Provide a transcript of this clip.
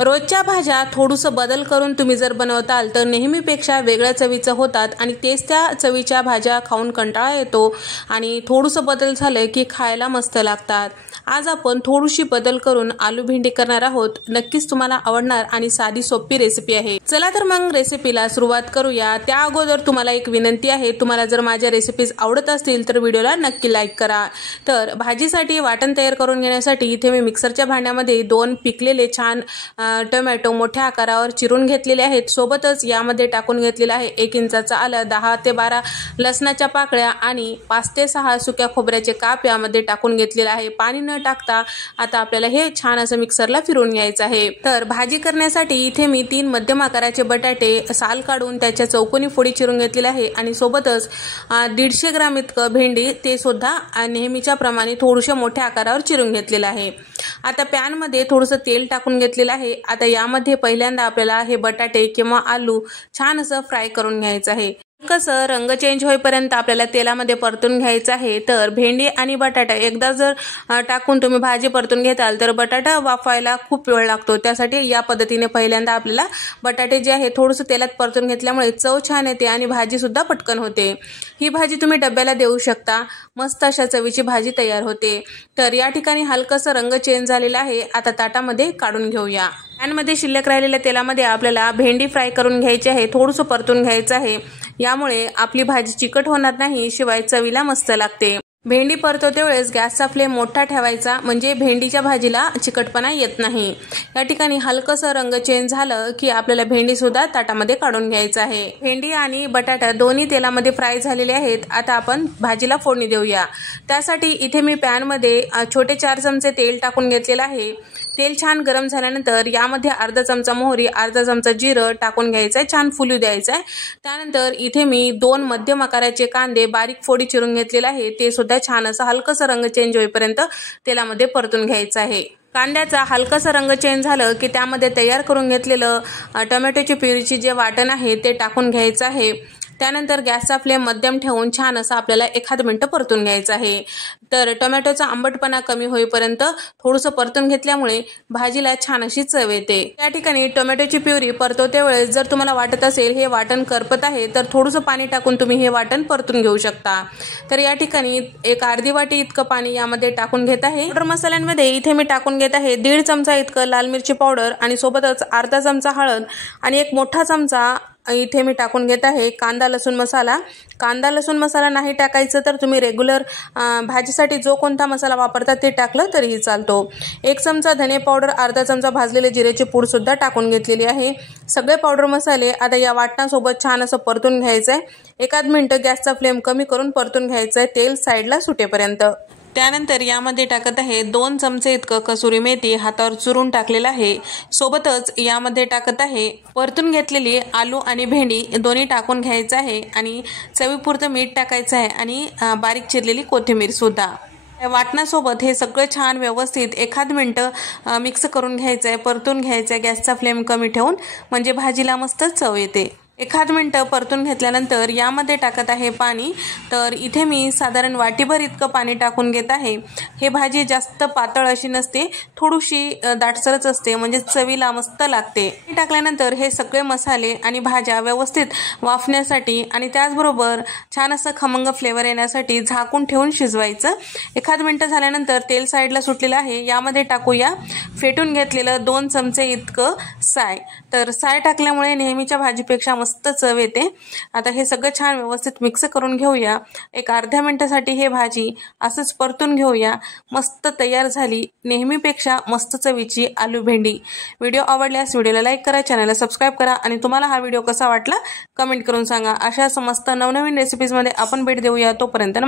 रोजच्या भाज्या थोडंसं बदल करून तुम्ही जर बनवताल तर नेहमीपेक्षा वेगळ्या चवीचं होतात आणि तेच त्या चवीच्या भाज्या खाऊन कंटाळा येतो आणि थोडंसं बदल झालं की खायला मस्त लागतात। आज आपण थोडीशी बदल करून आलू भेंडी करणार आहोत। नक्कीच तुम्हाला आवडणार आणि साधी सोपी रेसिपी आहे। चला तर मग रेसिपीला सुरुवात करूया। त्या अगोदर तुम्हाला एक विनंती आहे, तुम्हाला जर माझ्या रेसिपीज आवडत असतील तर व्हिडिओला नक्की लाईक करा। तर भाजीसाठी वाटण तयार करून घेण्यासाठी इथे मी मिक्सरच्या भांड्यामध्ये 2 पिकलेले छान टोमॅटो मोठ्या आकारावर चिरून घेतलेले आहेत। सोबतच यामध्ये टाकून घेतलेला आहे 1 इंचाचा आलं, 10 ते 12 लसणाच्या पाकळ्या आणि 5 ते 6 सुक्या खोबऱ्याचे काप यामध्ये टाकून घेतलेला आहे। पाणी न टाकता आता आपल्याला हे छान असं मिक्सरला फिरवून घ्यायचं आहे। तर भाजी करण्यासाठी इथे मी 3 मध्यम आकाराचे बटाटे साल काढून त्याच्या चौकोनी फोडी चिरून घेतलेल्या आहे आणि सोबतच 150 ग्रॅम इतकं भेंडी ते सुद्धा नेहमीच्या प्रमाणे थोडीशा मोठ्या आकारावर चिरून घेतलेलं आहे। आता पॅन मध्ये थोडंसं तेल टाकून घेतलेलं आहे। आता यामध्ये पहिल्यांदा आपल्याला हे बटाटे किंवा आलू छान असं फ्राय करून घ्यायचं आहे। कसं रंग चेंज होईपर्यंत आपल्याला तेलामध्ये परतून घ्यायचं आहे। तर भेंडी आणि बटाटा एकदा जर टाकून तुम्ही भाजी परतून घेताल तर बटाटा वाफायला खूप वेळ लागतो। त्यासाठी या पद्धतीने पहिल्यांदा आपल्याला बटाटे जे आहे थोडंसं तेलात परतून घेतल्यामुळे चव छान येते आणि भाजी सुद्धा पटकन होते। ही भाजी तुम्ही डब्याला देऊ शकता, मस्त अशा चवीची भाजी तयार होते। तर या ठिकाणी हलकासा रंग चेंज झालेला आहे। आता ताटामध्ये काढून घेऊया। पॅनमध्ये शिल्लक राहिलेल्या तेलामध्ये आपल्याला भेंडी फ्राय करून घ्यायची आहे, थोडंसं परतून घ्यायचं आहे। यामुळे आपली भाजी चिकट होणार नाही, शिवाय चवीला मस्त लागते। भेंडी परतवते वेळेस गॅसचा फ्लेम मोठा ठेवायचा, म्हणजे भेंडीच्या भाजीला चिकटपणा येत नाही। या ठिकाणी हलकसं रंग चेंज झालं की आपल्याला भेंडी सुद्धा ताटामध्ये काढून घ्यायचं आहे। भेंडी आणि बटाटा दोन्ही तेलामध्ये फ्राय झालेले आहेत। आता आपण भाजीला फोडणी देऊया। त्यासाठी इथे मी पॅन मध्ये छोटे 4 चमचे तेल टाकून घेतलेलं आहे। तेल छान गरम झाल्यानंतर यामध्ये अर्धा चमचा मोहरी, अर्धा चमचा जिरं टाकून घ्यायचं आहे, छान फुलू द्यायचं आहे। त्यानंतर इथे मी 2 मध्यम आकाराचे कांदे बारीक फोडी चिरून घेतलेले आहे, ते सुद्धा छान असं हलकसं रंग चेंज होईपर्यंत तेलामध्ये परतून घ्यायचं आहे। कांद्याचा हलकासा रंग चेंज झालं की त्यामध्ये तयार करून घेतलेलं टोमॅटोची प्युरीची जे वाटण आहे ते टाकून घ्यायचं आहे। त्यानंतर गॅसचा फ्लेम मध्यम ठेवून छान असं आपल्याला 1 मिनिट परतून घ्यायचं आहे। तर टोमॅटोचा आंबटपणा कमी होईपर्यंत थोडंसं परतून घेतल्यामुळे भाजीला छान अशी चव येते। त्या ठिकाणी टोमॅटोची प्युरी परतवते वेळेस जर तुम्हाला वाटत असेल हे वाटण करपत आहे तर थोडंसं पाणी टाकून तुम्ही हे वाटण परतून घेऊ शकता। तर या ठिकाणी एक अर्धी वाटी इतकं पाणी यामध्ये टाकून घेत आहे। पावडर मसाल्यांमध्ये इथे मी टाकून घेत आहे 1.5 चमचा इतकं लाल मिरची पावडर आणि सोबतच अर्धा चमचा हळद आणि 1 मोठा चमचा इथे मी टाकून घेत आहे कांदा लसूण मसाला। कांदा लसूण मसाला नाही टाकायचं तर तुम्ही रेग्युलर भाजीसाठी जो कोणता मसाला वापरता ते टाकलं तरीही चालतो। 1 चमचा धने पावडर, अर्धा चमचा भाजलेले जिरेची पूड सुद्धा टाकून घेतलेली आहे। सगळे पावडर मसाले आता या वाटणासोबत छान असं परतून घ्यायचं आहे। 1 मिनिट गॅसचा फ्लेम कमी करून परतून घ्यायचं आहे, तेल साईडला सुटेपर्यंत। त्यानंतर यामध्ये टाकत आहे 2 चमचे इतकं कसुरी मेथी हातावर चुरून टाकलेलं आहे। सोबतच यामध्ये टाकत आहे परतून घेतलेली आलू आणि भेंडी दोन्ही टाकून घ्यायचं आहे आणि चवीपुरतं मीठ टाकायचं आहे आणि बारीक चिरलेली कोथिंबीर सुद्धा। वाटणासोबत हे सगळं छान व्यवस्थित 1 मिनिट मिक्स करून घ्यायचं आहे, परतून घ्यायचं आहे गॅसचा फ्लेम कमी ठेवून, म्हणजे भाजीला मस्त चव येते। 1 मिनिट परतून घेतल्यानंतर यामध्ये टाकत आहे पाणी। तर इथे मी साधारण वाटीभर इतकं पाणी टाकून घेत आहे। हे भाजी जास्त पातळ अशी नसते, थोडीशी दाटसरच असते, म्हणजे चवीला मस्त लागते। टाकल्यानंतर हे सगळे मसाले आणि भाज्या व्यवस्थित वाफण्यासाठी आणि त्याचबरोबर छान असं खमंग फ्लेवर येण्यासाठी झाकून ठेवून शिजवायचं। 1 मिनिट झाल्यानंतर तेल साईडला सुटलेलं आहे। यामध्ये टाकूया फेटून घेतलेलं 2 चमचे इतकं साय। तर साय टाकल्यामुळे नेहमीच्या भाजीपेक्षा मस्त चव येते। आता हे सगळं छान व्यवस्थित मिक्स करून घेऊया। एक अर्ध्या मिनिटासाठी हे भाजी असंच परतून घेऊया। मस्त तयार झाली नेहमीपेक्षा मस्त चवीची आलू भेंडी। व्हिडिओ आवडल्यास व्हिडिओला लाईक करा, चॅनलला सबस्क्राईब करा आणि तुम्हाला हा व्हिडिओ कसा वाटला कमेंट करून सांगा। अशा समस्त नवनवीन रेसिपीजमध्ये आपण भेट देऊया। तोपर्यंत